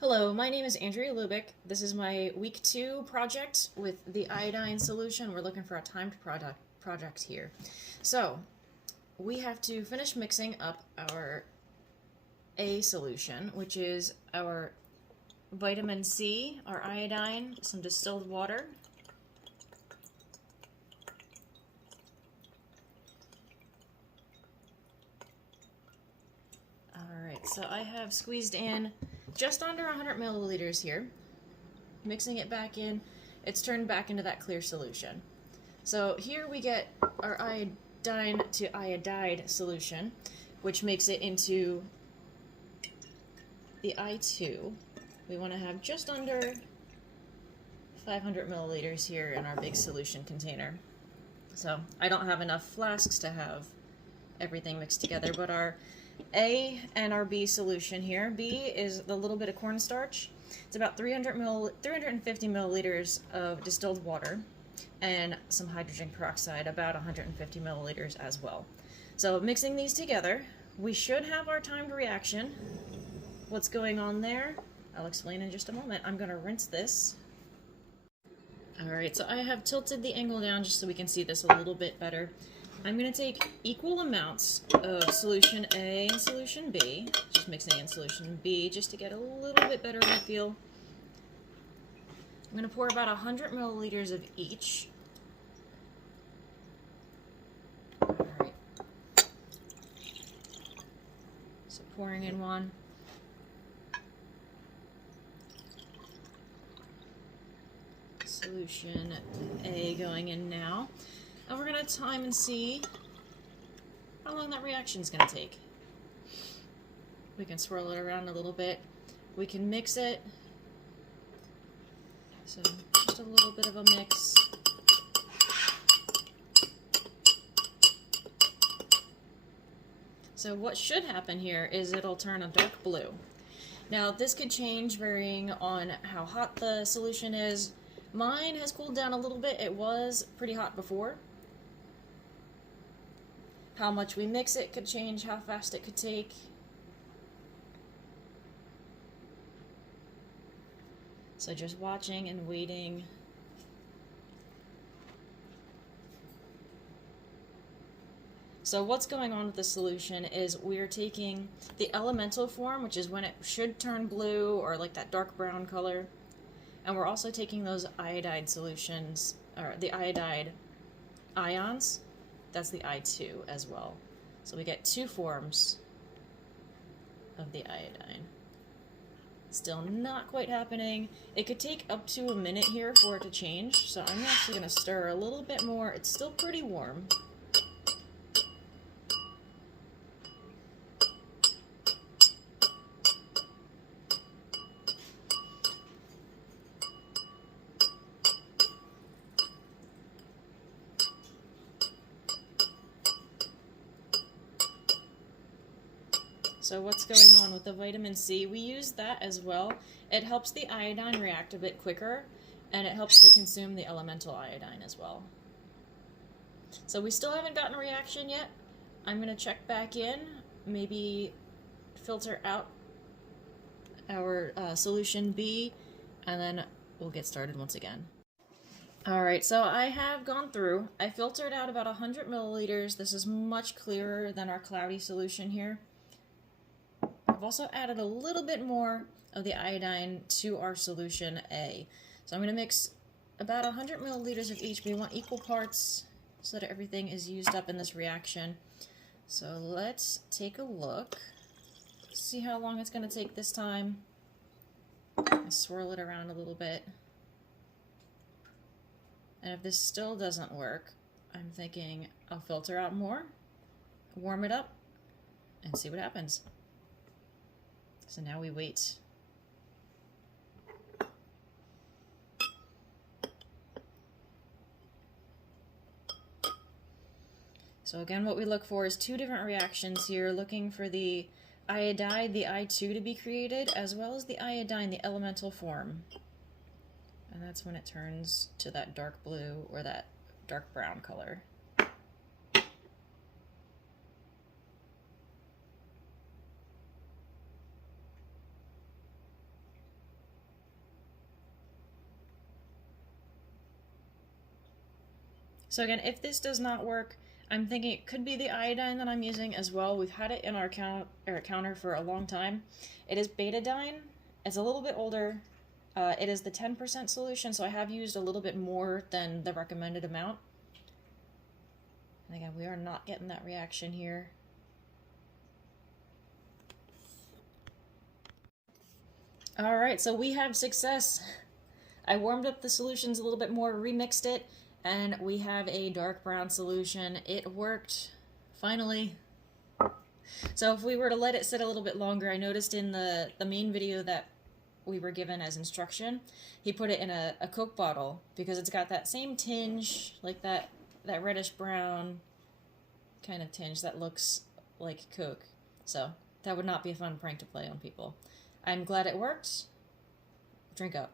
Hello, my name is Andrea Lubick. This is my week 2 project with the iodine solution. We're looking for a timed project here. So we have to finish mixing up our A solution, which is our vitamin C, our iodine, some distilled water. Alright, so I have squeezed in just under 100 milliliters here. Mixing it back in, it's turned back into that clear solution. So here we get our iodine to iodide solution, which makes it into the I2. We want to have just under 500 milliliters here in our big solution container. So I don't have enough flasks to have everything mixed together, but our A and our B solution here. B is the little bit of cornstarch. It's about 350 milliliters of distilled water and some hydrogen peroxide, about 150 milliliters as well. So mixing these together, we should have our timed reaction. What's going on there? I'll explain in just a moment. I'm going to rinse this. Alright, so I have tilted the angle down just so we can see this a little bit better. I'm going to take equal amounts of solution A and solution B, just mixing in solution B just to get a little bit better of a feel. I'm going to pour about 100 milliliters of each. Alright. So pouring in one. Solution A going in now. And we're going to time and see how long that reaction is going to take. We can swirl it around a little bit. We can mix it. So just a little bit of a mix. So what should happen here is it'll turn a dark blue. Now this could change varying on how hot the solution is. Mine has cooled down a little bit. It was pretty hot before. How much we mix it could change how fast it could take. So just watching and waiting. So what's going on with the solution is we're taking the elemental form, which is when it should turn blue or like that dark brown color, and we're also taking those iodide solutions, or the iodide ions. That's the I2 as well. So we get two forms of the iodine. Still not quite happening. It could take up to a minute here for it to change, so I'm actually going to stir a little bit more. It's still pretty warm. So what's going on with the vitamin C? We use that as well. It helps the iodine react a bit quicker, and it helps to consume the elemental iodine as well. So we still haven't gotten a reaction yet. I'm going to check back in, maybe filter out our solution B, and then we'll get started once again. Alright, so I have gone through. I filtered out about 100 milliliters. This is much clearer than our cloudy solution here. I've also added a little bit more of the iodine to our solution A. So I'm going to mix about 100 milliliters of each. We want equal parts so that everything is used up in this reaction. So let's take a look. See how long it's going to take this time. And swirl it around a little bit. And if this still doesn't work, I'm thinking I'll filter out more, warm it up, and see what happens. So now we wait. So again, what we look for is two different reactions here, looking for the iodide, the I2 to be created, as well as the iodine, the elemental form. And that's when it turns to that dark blue or that dark brown color. So again, if this does not work, I'm thinking it could be the iodine that I'm using as well. We've had it in our counter for a long time. It is betadine. It's a little bit older. It is the 10% solution, so I have used a little bit more than the recommended amount. And again, we are not getting that reaction here. Alright, so we have success. I warmed up the solutions a little bit more, remixed it, and we have a dark brown solution. It worked, finally. So if we were to let it sit a little bit longer, I noticed in the main video that we were given as instruction, he put it in a Coke bottle because it's got that same tinge, like that reddish brown kind of tinge that looks like Coke. So that would not be a fun prank to play on people. I'm glad it worked. Drink up.